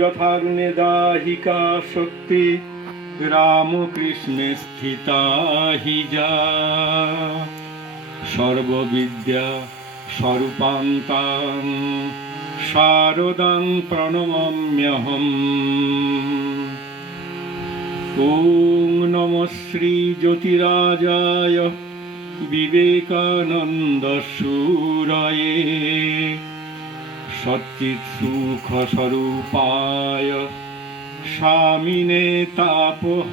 যথাগ্নেদাহিকা শক্তি রামকৃষ্ণে স্থিতা হিজা সর্ববিদ্যা স্বরূপান্তাম শারদাং প্রণমাম্যহম। ওং নম শ্রী জ্যোতিরাজায় বিবেকানন্দ সুরায়ে। सच्चित्सुखस्वरूपाय স্বামিনে তাপহারিণে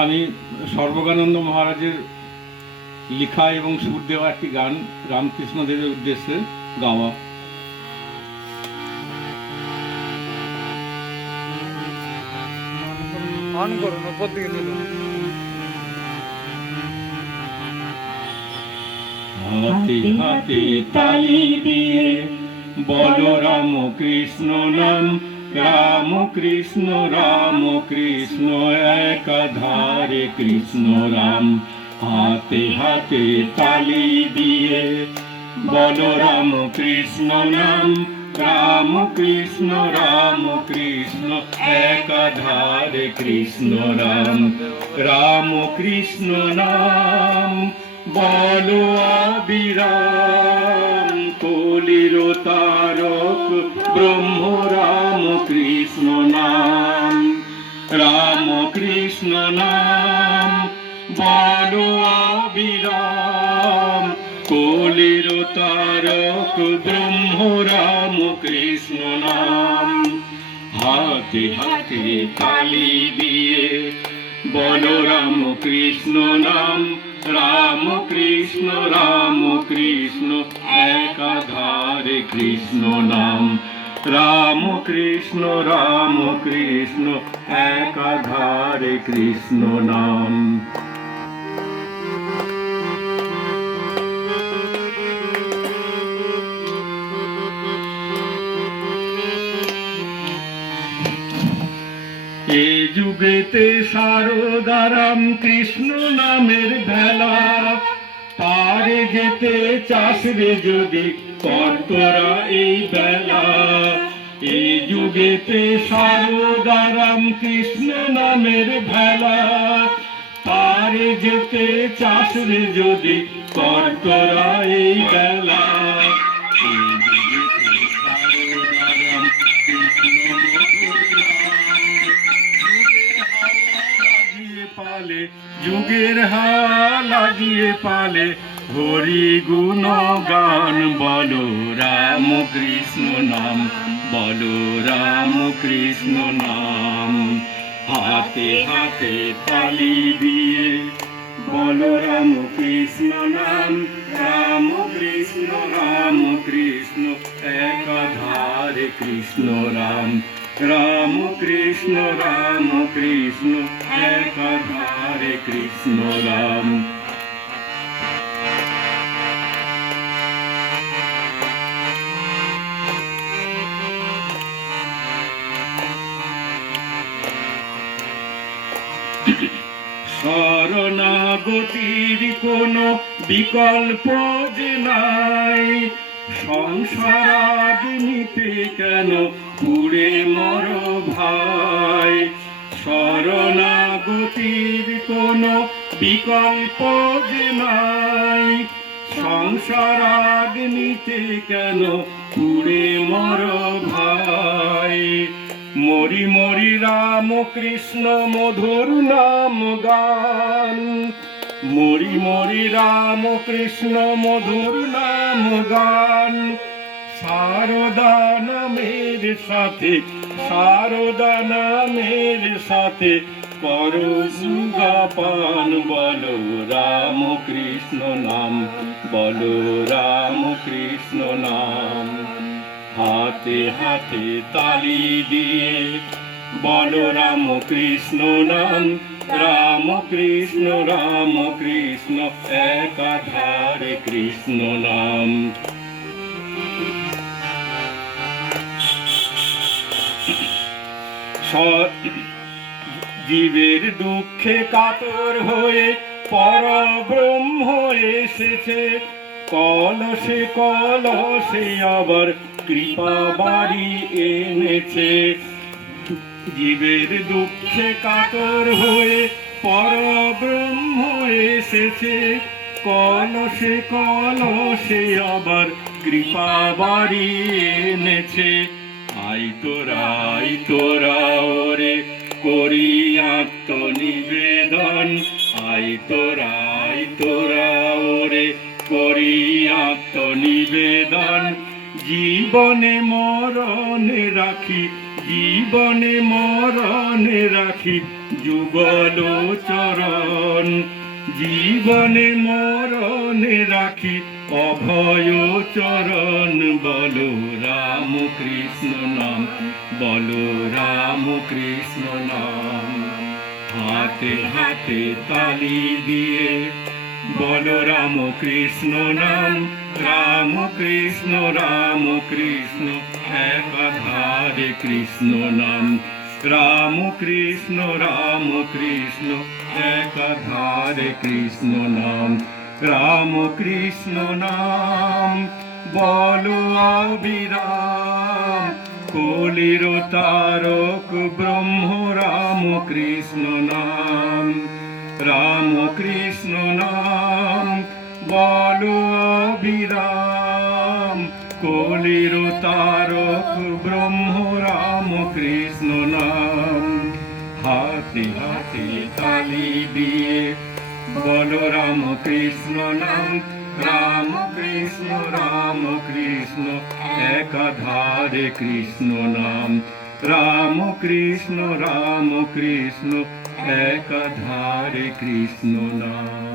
আমি সর্বগানন্দ মহারাজের লেখা এবং সুর দেওয়া একটি গান রামকৃষ্ণদেবের উদ্দেশ্যে গাওয়া অন করুন উপর দিকে হাতে হাতে তালি দিয়ে বল রাম কৃষ্ণ নাম, রাম কৃষ্ণ রাম কৃষ্ণ একাধারে কৃষ্ণ রাম। হাতে হাতে তালি দিয়ে বল রাম কৃষ্ণ নাম, রাম কৃষ্ণ রাম কৃষ্ণ একাধারে কৃষ্ণ রাম। রাম কৃষ্ণ নাম বলো অবিরাম কলির তারক ব্রহ্ম রাম কৃষ্ণ নাম। রাম কৃষ্ণ নাম বলো অবিরাম কলির তারক ব্রহ্ম রাম কৃষ্ণ নাম। হাতে হাতে তালি দিয়ে বল কৃষ্ণ নাম রাম কৃষ্ণ রাম কৃষ্ণ একাধারে কৃষ্ণ নাম রাম কৃষ্ণ রাম কৃষ্ণ একাধারে কৃষ্ণ নাম এ যুগেতে সারদারাম কৃষ্ণ নামের ভেলা। পারে যেতে চাষরে যদি কর্তরা এই বেলা এ যুগেতে সারদারাম কৃষ্ণ নামের ভেলা। পারে যেতে চাষরে যদি কর্তরা এই বেলা যুগের লাগিয়ে পালে। হরি গুণ গান, বলো রাম কৃষ্ণ নাম, বলো রাম কৃষ্ণ নাম। হাতে হাতে তালি দিয়ে, বলো রাম কৃষ্ণ নাম, রাম কৃষ্ণ রাম কৃষ্ণ, একাধারে কৃষ্ণ রাম। রাম কৃষ্ণ রাম কৃষ্ণ, একাধারে কৃষ্ণ রাম শরণাগতির কোনো বিকল্প যে নাই সংসার নিতে কেন পুড়ে মর ভাই? শরণাগতির কোনো বিকল্প যে নাই। সংসার নিতে কেন পুড়ে মর ভাই? মরি মরি রাম কৃষ্ণ মধুর নাম গান। মরি মরি রাম কৃষ্ণ মধুর নাম গান। সারদা নামের সাথে, সারদা নামের সাথে করো পান, বলো রাম কৃষ্ণ নাম, বলো রাম কৃষ্ণ নাম। হাতে হাতে তালি দিয়ে বলো রাম কৃষ্ণ নাম, রাম কৃষ্ণ রাম কৃষ্ণ, একাধারে কৃষ্ণ নাম। স- জীবের দুঃখে কাতর হয়ে পরব্রহ্ম এসেছে। কলসে কলসে আবার কৃপা বাড়ি এনেছে। জীবের দুঃখে কাতর হয়ে পরব্রহ্ম এসেছে। কলসে কলসে আবার কৃপা বাড়ি এনেছে। আই তোরা আই তোরা জীবনে মরণে রাখি, জীবনে মরণে রাখি, যুগল চরণ। জীবনে মরণে রাখি, অভয় চরণ। বলো রাম কৃষ্ণ নাম, বলো রাম কৃষ্ণ নাম। হাতে হাতে তালি দিয়ে বলো রাম কৃষ্ণ নাম, রাম কৃষ্ণ রাম কৃষ্ণ, একাধারে কৃষ্ণ নাম। রাম কৃষ্ণ রাম কৃষ্ণ, একাধারে কৃষ্ণ নাম। রাম কৃষ্ণ নাম, বলো অবিরাম। কলির তারক ব্রহ্ম, রাম কৃষ্ণ নাম। রাম কৃষ্ণ নাম, বলো অবিরাম কলির তারক ব্রহ্ম রাম কৃষ্ণ নাম। হাতে হাতে তালি দিয়ে বলো রাম কৃষ্ণ নাম রাম কৃষ্ণ রাম কৃষ্ণ একাধারে কৃষ্ণ নাম। রাম কৃষ্ণ রাম কৃষ্ণ একাধারে কৃষ্ণ নাম